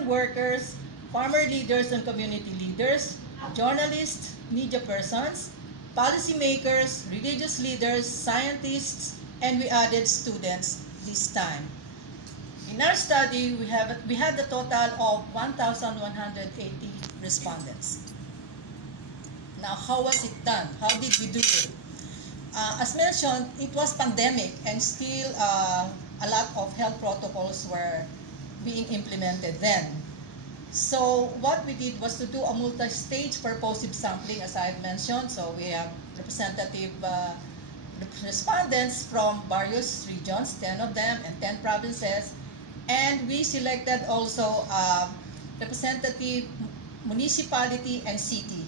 union workers, farmer leaders and community leaders, journalists, media persons, policymakers, religious leaders, scientists, and we added students this time. In our study, we had a total of 1,180 respondents. Now, how was it done? How did we do it? As mentioned, it was pandemic and still a lot of health protocols were being implemented then. So what we did was to do a multi-stage purposive sampling, as I've mentioned. So we have representative respondents from various regions, 10 of them and 10 provinces. And we selected also representative municipality and city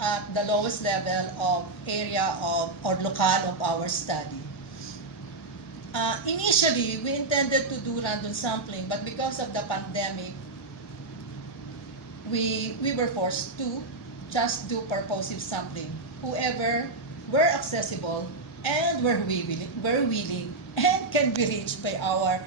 at the lowest level of area of or locale of our study. Initially, we intended to do random sampling, but because of the pandemic, we were forced to just do purposive sampling. Whoever were accessible and were willing and can be reached by our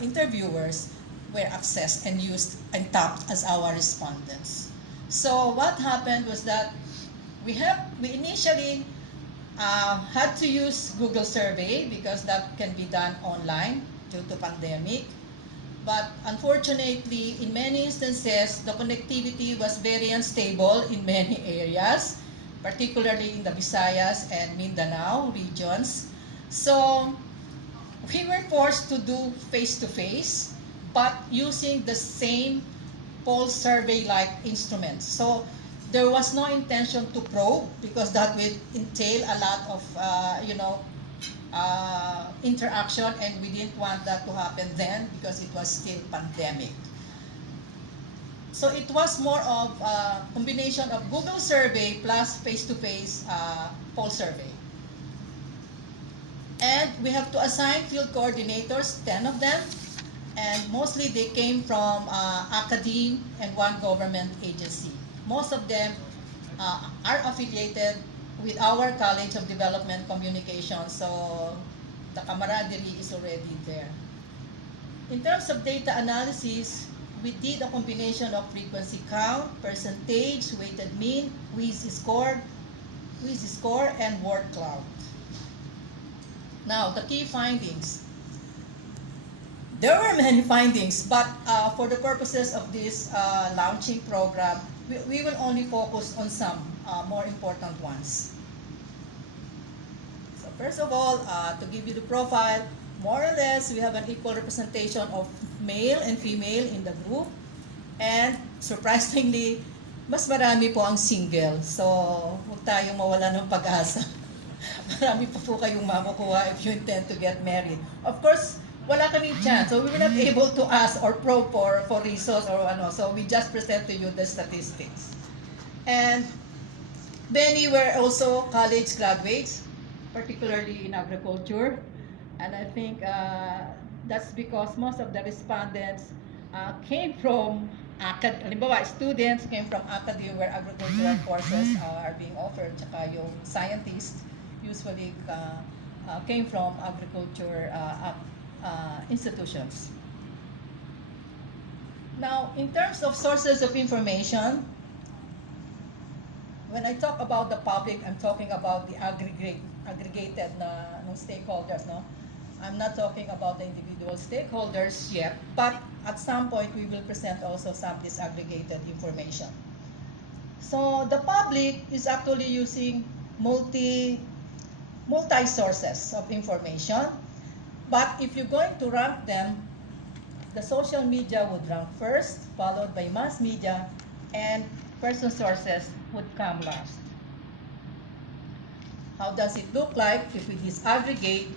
interviewers were accessed and used and tapped as our respondents. So what happened was that we initially had to use Google survey because that can be done online due to pandemic. But unfortunately, in many instances, the connectivity was very unstable in many areas, particularly in the Visayas and Mindanao regions. So we were forced to do face-to-face, but using the same poll survey-like instruments. So there was no intention to probe because that will entail a lot of, interaction, and we didn't want that to happen then because it was still pandemic. So it was more of a combination of Google survey plus face-to-face poll survey. And we have to assign field coordinators, 10 of them, and mostly they came from academe and one government agency. Most of them are affiliated with our College of Development Communication, so the camaraderie is already there. In terms of data analysis, we did a combination of frequency count, percentage, weighted mean, quiz score, and word cloud. Now, the key findings. There were many findings, but for the purposes of this launching program, we will only focus on some more important ones. So first of all, to give you the profile, more or less, we have an equal representation of male and female in the group. And surprisingly, mas marami po ang single. So, huwag tayong mawala ng pag-asa. Marami pa po kayong makukuha if you intend to get married. Of course, wala kaming chance. So, we were not able to ask or probe for resource or ano. So, we just present to you the statistics. And many were also college graduates, particularly in agriculture. And I think that's because most of the respondents came from students came from academia where agricultural courses are being offered. Tsaka yung scientists usually came from agriculture institutions. Now, in terms of sources of information, when I talk about the public, I'm talking about the aggregated stakeholders, no? I'm not talking about the individual stakeholders yet, but at some point we will present also some disaggregated information. So the public is actually using multi-sources of information, but if you're going to rank them, the social media would rank first, followed by mass media, and person sources would come last. How does it look like if we disaggregate?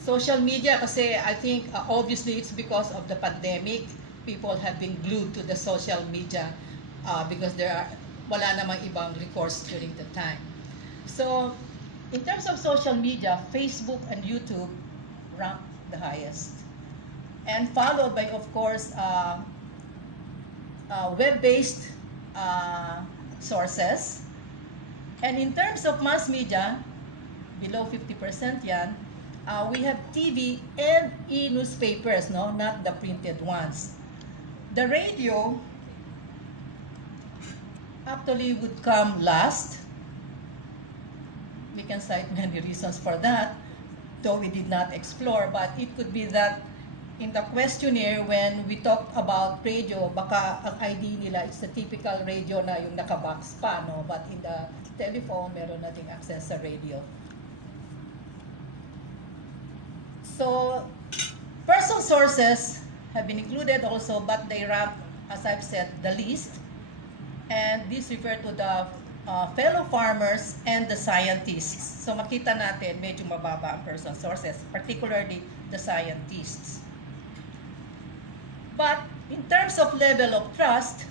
Social media, kasi I think obviously it's because of the pandemic, people have been glued to the social media because wala namang ibang recourse during the time. So, in terms of social media, Facebook and YouTube rank the highest. And followed by, of course, web-based sources. And in terms of mass media, below 50% yan, we have TV and e-newspapers, no, not the printed ones. The radio actually would come last. We can cite many reasons for that, though we did not explore, but it could be that in the questionnaire, when we talked about radio, baka ang ID nila is the typical radio na yung nakabox pa, no? But in the telephone, meron nating access sa radio. So, person sources have been included also, but they rank, as I've said, the least. And these refer to the fellow farmers and the scientists. So makita natin, medyo mababa ang person sources, particularly the scientists. But in terms of level of trust,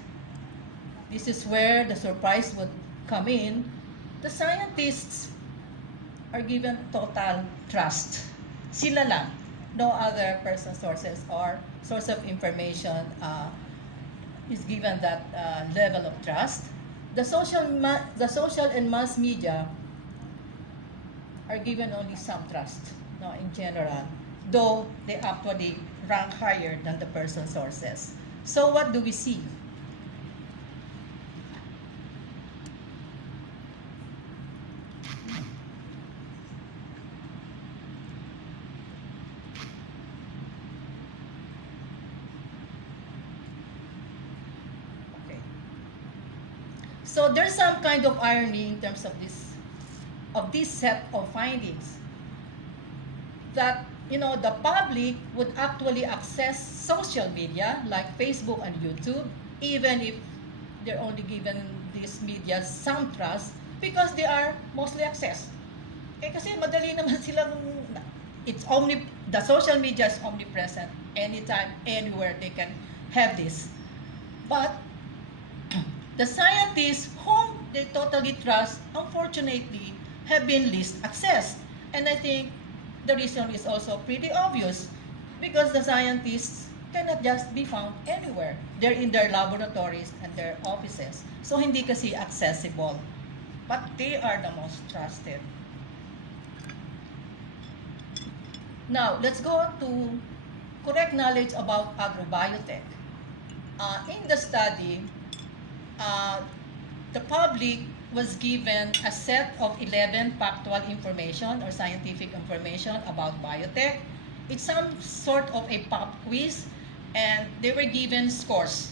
this is where the surprise would come in. The scientists are given total trust. Sila lang. No other person sources or source of information is given that level of trust. The social and mass media are given only some trust, no, in general, though they actually rank higher than the person sources. So what do we see? Okay. So there's some kind of irony in terms of this set of findings, that the public would actually access social media like Facebook and YouTube, even if they're only given these media some trust, because they are mostly accessed. Kasi madali naman silang, the social media is omnipresent, anytime, anywhere they can have this. But the scientists whom they totally trust, unfortunately, have been least accessed. And I think the reason is also pretty obvious, because the scientists cannot just be found anywhere. They're in their laboratories and their offices. So hindi kasi accessible. But they are the most trusted. Now, let's go to correct knowledge about agrobiotech. In the study, the public was given a set of 11 factual information or scientific information about biotech. It's some sort of a pop quiz, and they were given scores.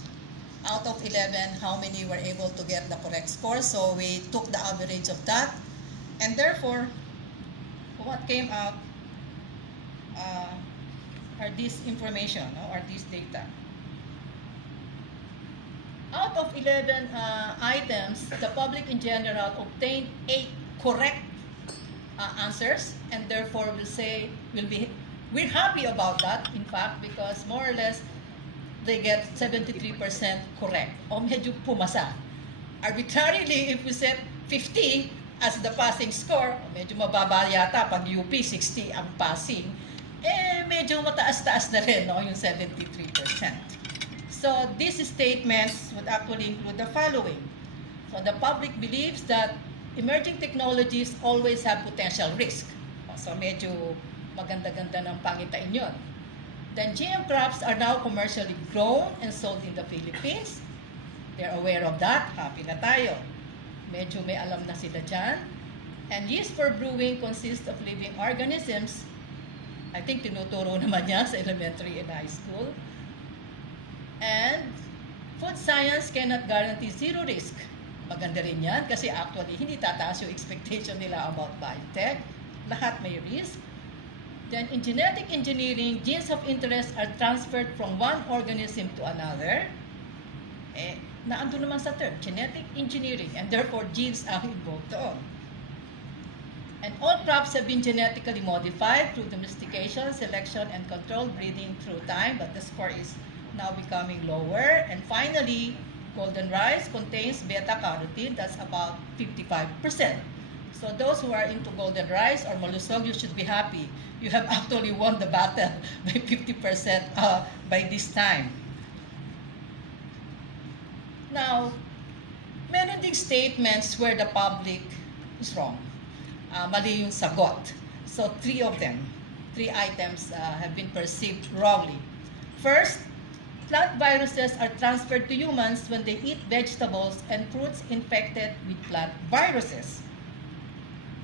Out of 11, how many were able to get the correct score? So we took the average of that, and therefore, what came out are this information, or this data. Out of 11 items, the public in general obtained 8 correct answers, and therefore we're happy about that, in fact, because more or less they get 73% correct, o medyo pumasa. Arbitrarily, if we set 50 as the passing score, medyo mababa yata pag UP 60 ang passing, medyo mataas-taas na rin, no, yung 73%. So these statements would actually include the following. So the public believes that emerging technologies always have potential risk. So medyo maganda-ganda ng pangitain yun. Then GM crops are now commercially grown and sold in the Philippines. They're aware of that. Happy na tayo. Medyo may alam na sila dyan. And yeast for brewing consists of living organisms. I think tinuturo naman niya sa elementary and high school. And food science cannot guarantee zero risk. Maganda rin yan kasi actually hindi tataas yung expectation nila about biotech. Lahat may risk. Then in genetic engineering, genes of interest are transferred from one organism to another. Naandun naman sa term, genetic engineering, and therefore genes are involved doon. And all crops have been genetically modified through domestication, selection, and controlled breeding through time, but the score is now becoming lower. And finally, golden rice contains beta-carotene, that's about 55%. So those who are into golden rice or malusog, you should be happy. You have actually won the battle by 50% by this time. Now, meron ding statements where the public is wrong. Mali yung sagot. So 3 of them. three items have been perceived wrongly. First, plant viruses are transferred to humans when they eat vegetables and fruits infected with plant viruses.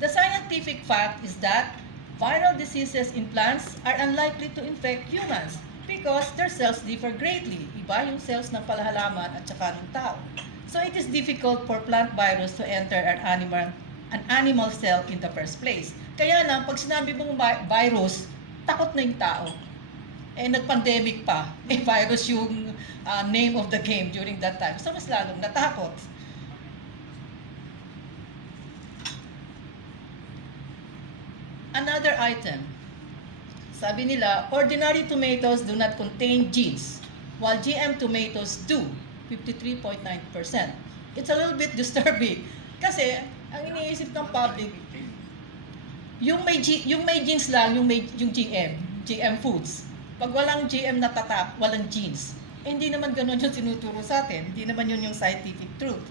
The scientific fact is that viral diseases in plants are unlikely to infect humans because their cells differ greatly. Iba yung cells ng palahalaman at saka ng tao. So it is difficult for plant virus to enter an animal cell in the first place. Kaya lang, pag sinabi mong virus, takot na yung tao. Eh, nag-pandemic pa. Eh, virus yung name of the game during that time. So, mas lalong natakot. Another item. Sabi nila, ordinary tomatoes do not contain genes, while GM tomatoes do, 53.9%. It's a little bit disturbing. Kasi, ang iniisip ng public, yung may genes lang, yung GM foods. Pag walang GM na tatak, walang genes. Eh, hindi naman ganun yung tinuturo sa atin. Hindi naman yun yung scientific truth.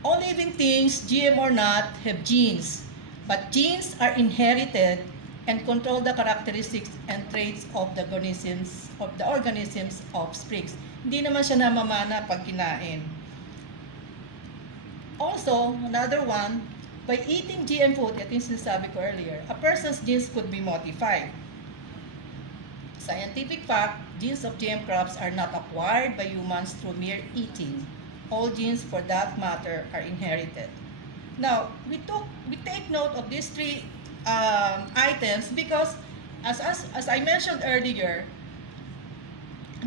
All living things, GM or not, have genes. But genes are inherited and control the characteristics and traits of the organism's offsprings. Hindi naman siya namamana pag kinain. Also, another one, by eating GM food, ito yung sinasabi ko earlier, a person's genes could be modified. Scientific fact, genes of GM crops are not acquired by humans through mere eating. All genes, for that matter, are inherited. Now, we take note of these three items because, as I mentioned earlier,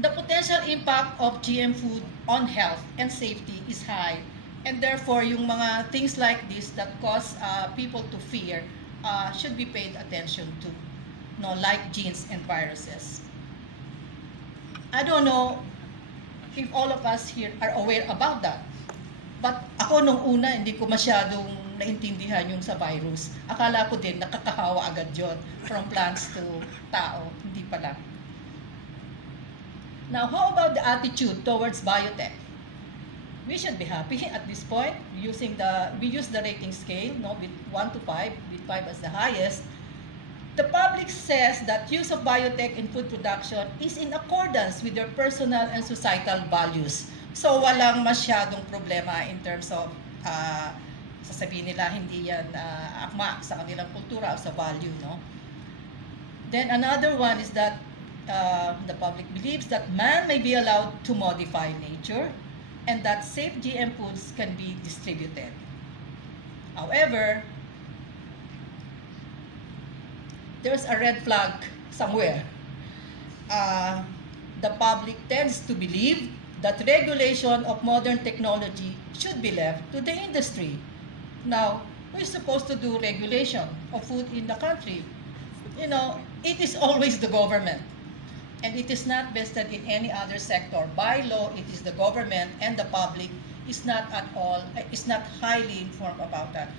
the potential impact of GM food on health and safety is high, and therefore, yung mga things like this that cause people to fear should be paid attention to, no, like genes and viruses. I don't know if all of us here are aware about that. But ako nung una, hindi ko masyadong naintindihan yung sa virus. Akala ko din, nakakahawa agad yun from plants to tao. Hindi pala. Now, how about the attitude towards biotech? We should be happy at this point. We use the rating scale, no, with 1 to 5, with 5 as the highest. The public says that use of biotech in food production is in accordance with their personal and societal values. So walang masyadong problema in terms of sasabihin nila hindi yan akma sa kanilang kultura o sa value, no? Then another one is that the public believes that man may be allowed to modify nature and that safe GM foods can be distributed. However, there's a red flag somewhere. The public tends to believe that regulation of modern technology should be left to the industry. Now, who is supposed to do regulation of food in the country? You know, it is always the government. And it is not vested in any other sector. By law, it is the government, and the public is not highly informed about that.